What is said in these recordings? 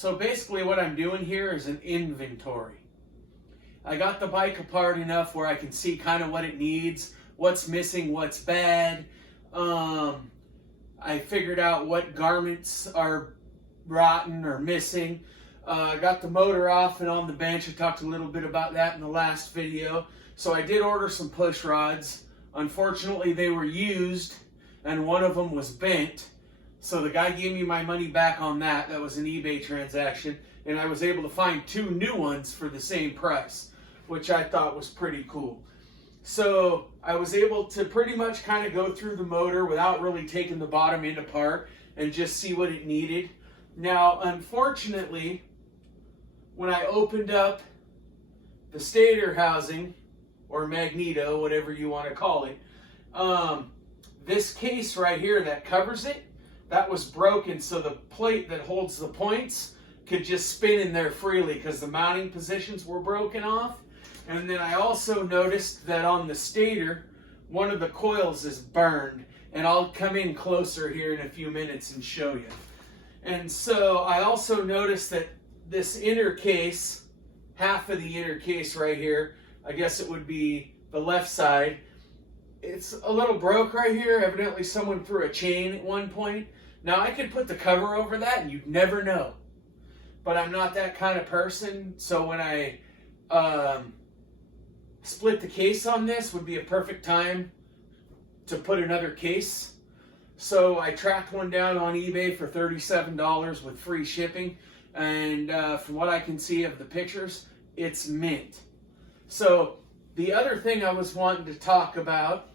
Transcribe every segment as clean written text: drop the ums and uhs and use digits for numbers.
So basically what I'm doing here is an inventory. I got the bike apart enough where I can see kind of what it needs, what's missing, what's bad. I figured out what garments are rotten or missing. I got the motor off and on the bench. I talked a little bit about that in the last video. So I did order some push rods. Unfortunately, they were used and one of them was bent. So the guy gave me my money back on that. That was an eBay transaction. And I was able to find 2 new ones for the same price, which I thought was pretty cool. So I was able to pretty much kind of go through the motor without really taking the bottom end apart and just see what it needed. Now, unfortunately, when I opened up the stator housing, or magneto, whatever you want to call it, this case right here that covers it, that was broken, so the plate that holds the points could just spin in there freely because the mounting positions were broken off. And then I also noticed that on the stator, one of the coils is burned. And I'll come in closer here in a few minutes and show you. And so I also noticed that this inner case, half of the inner case right here, I guess it would be the left side, it's a little broke right here. Evidently someone threw a chain at one point. Now I could put the cover over that and you'd never know. But I'm not that kind of person. So when I split the case on this, would be a perfect time to put another case. So I tracked one down on eBay for $37 with free shipping. And from what I can see of the pictures, it's mint. So the other thing I was wanting to talk about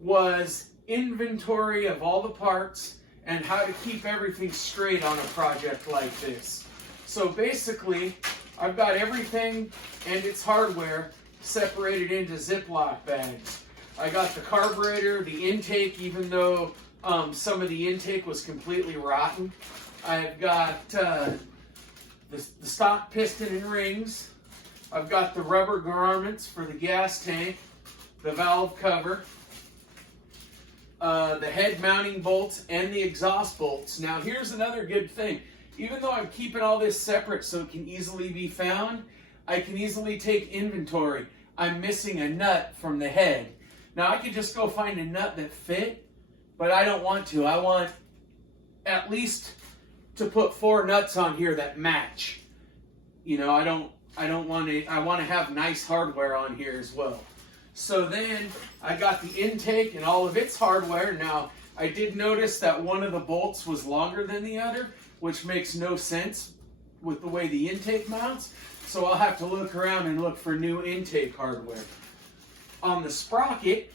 was inventory of all the parts and how to keep everything straight on a project like this. So basically, I've got everything and its hardware separated into Ziploc bags. I got the carburetor, the intake, even though some of the intake was completely rotten. I've got the stock piston and rings. I've got the rubber garments for the gas tank, the valve cover, the head mounting bolts, and the exhaust bolts. Now here's another good thing. Even though I'm keeping all this separate so it can easily be found, I can easily take inventory. I'm missing a nut from the head. Now I could just go find a nut that fit, but I don't want to. I want at least to put 4 nuts on here that match. You know, I don't want to, I want to have nice hardware on here as well. So then I got the intake and all of its hardware. Now I did notice that one of the bolts was longer than the other, which makes no sense with the way the intake mounts. So I'll have to look around and look for new intake hardware. On the sprocket's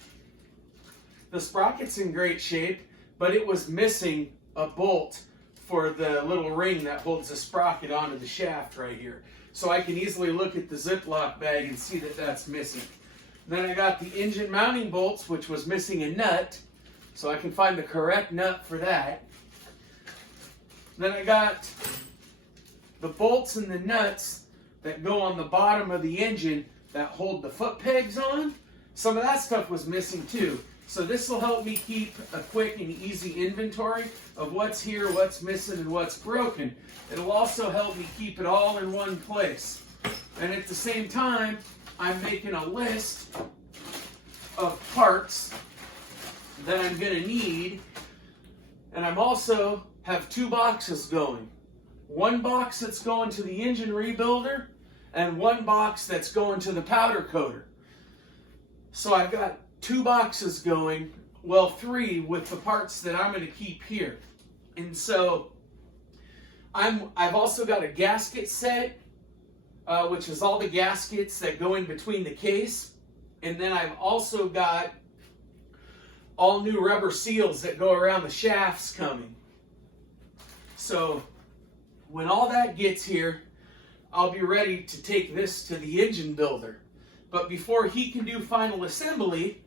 in great shape, but it was missing a bolt for the little ring that holds the sprocket onto the shaft right here. So I can easily look at the Ziploc bag and see that that's missing. Then I got the engine mounting bolts, which was missing a nut, so I can find the correct nut for that. Then I got the bolts and the nuts that go on the bottom of the engine that hold the foot pegs on. Some of that stuff was missing too. So this will help me keep a quick and easy inventory of what's here, what's missing, and what's broken. It'll also help me keep it all in one place. And at the same time, I'm making a list of parts that I'm going to need. And I'm also have 2 boxes going. One box that's going to the engine rebuilder and one box that's going to the powder coater. So I've got 2 boxes going, well 3 with the parts that I'm going to keep here. And so I've also got a gasket set, which is all the gaskets that go in between the case. And then I've also got all new rubber seals that go around the shafts coming. So when all that gets here, I'll be ready to take this to the engine builder. But before he can do final assembly,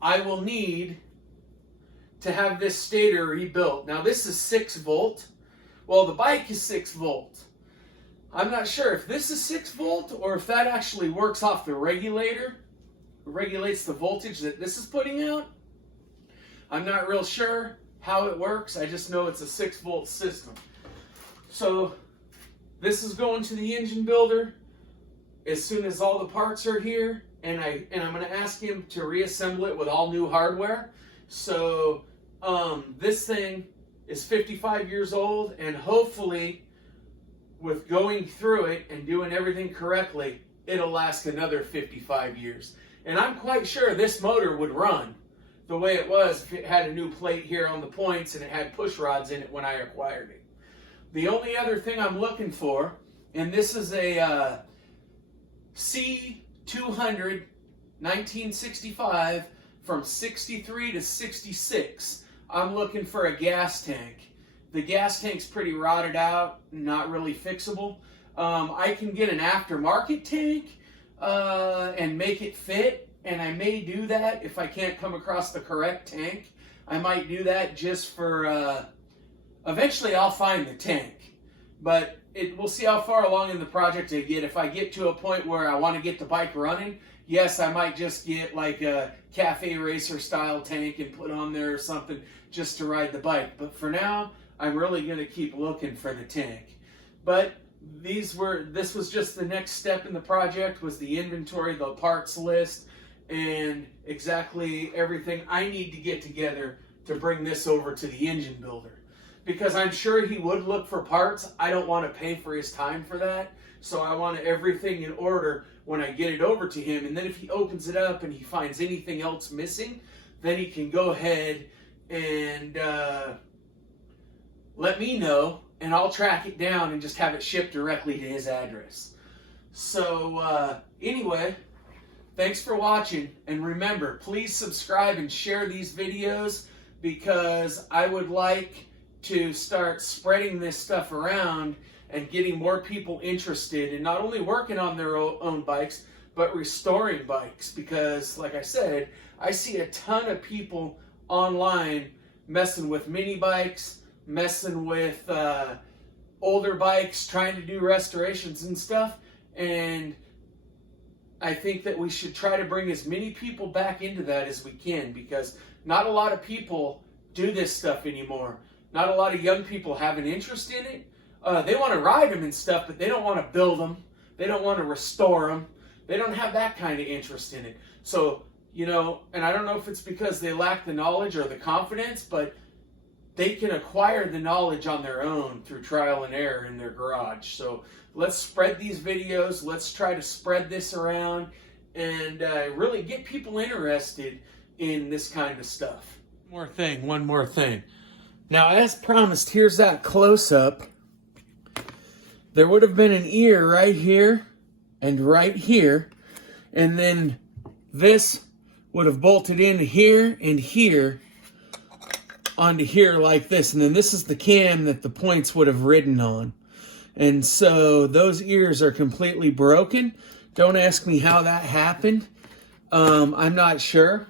I will need to have this stator rebuilt. Now this is 6 volt. Well, the bike is 6 volt. I'm not sure if this is 6 volt or if that actually works off the regulator. It regulates the voltage that this is putting out. I'm not real sure how it works. I just know it's a 6 volt system. So this is going to the engine builder as soon as all the parts are here, and I'm going to ask him to reassemble it with all new hardware. So this thing is 55 years old, and hopefully with going through it and doing everything correctly, it'll last another 55 years. And I'm quite sure this motor would run the way it was if it had a new plate here on the points and it had push rods in it when I acquired it. The only other thing I'm looking for, and this is a C200 1965 from 63 to 66. I'm looking for a gas tank. The gas tank's pretty rotted out, not really fixable. I can get an aftermarket tank and make it fit, and I may do that if I can't come across the correct tank. I might do that just for, eventually I'll find the tank, but we'll see how far along in the project I get. If I get to a point where I want to get the bike running, yes, I might just get like a cafe racer style tank and put on there or something just to ride the bike. But for now, I'm really going to keep looking for the tank. But this was just the next step in the project, was the inventory, the parts list, and exactly everything I need to get together to bring this over to the engine builder. Because I'm sure he would look for parts. I don't want to pay for his time for that. So I want everything in order when I get it over to him. And then if he opens it up and he finds anything else missing, then he can go ahead and let me know, and I'll track it down and just have it shipped directly to his address. So anyway, thanks for watching, and remember, please subscribe and share these videos, because I would like to start spreading this stuff around and getting more people interested in not only working on their own bikes, but restoring bikes. Because like I said, I see a ton of people online messing with mini bikes, messing with older bikes, trying to do restorations and stuff. And I think that we should try to bring as many people back into that as we can, because not a lot of people do this stuff anymore. Not a lot of young people have an interest in it. They want to ride them and stuff, but they don't want to build them. They don't want to restore them. They don't have that kind of interest in it. So, you know, and I don't know if it's because they lack the knowledge or the confidence, but they can acquire the knowledge on their own through trial and error in their garage. So let's spread these videos. Let's try to spread this around and really get people interested in this kind of stuff. One more thing. Now, as promised, here's that close-up. There would have been an ear right here and right here, and then this would have bolted in here and here onto here like this, and then this is the cam that the points would have ridden on. And so those ears are completely broken. Don't ask me how that happened. I'm not sure.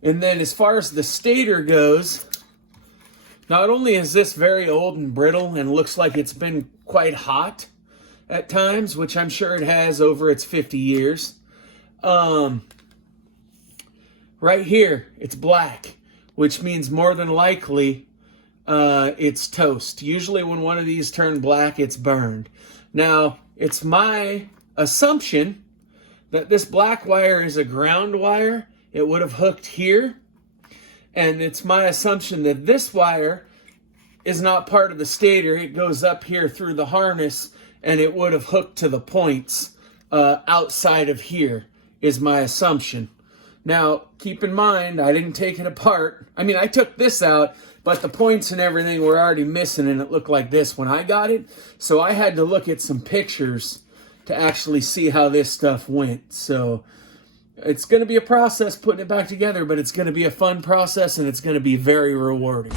And then as far as the stator goes, not only is this very old and brittle and looks like it's been quite hot at times, which I'm sure it has over its 50 years. Right here, it's black, which means more than likely it's toast. Usually when one of these turn black, it's burned. Now, it's my assumption that this black wire is a ground wire. It would have hooked here. And it's my assumption that this wire is not part of the stator. It goes up here through the harness, and it would have hooked to the points outside of here, is my assumption. Now, keep in mind, I didn't take it apart. I mean, I took this out, but the points and everything were already missing, and it looked like this when I got it. So I had to look at some pictures to actually see how this stuff went. So it's going to be a process putting it back together, but it's going to be a fun process, and it's going to be very rewarding.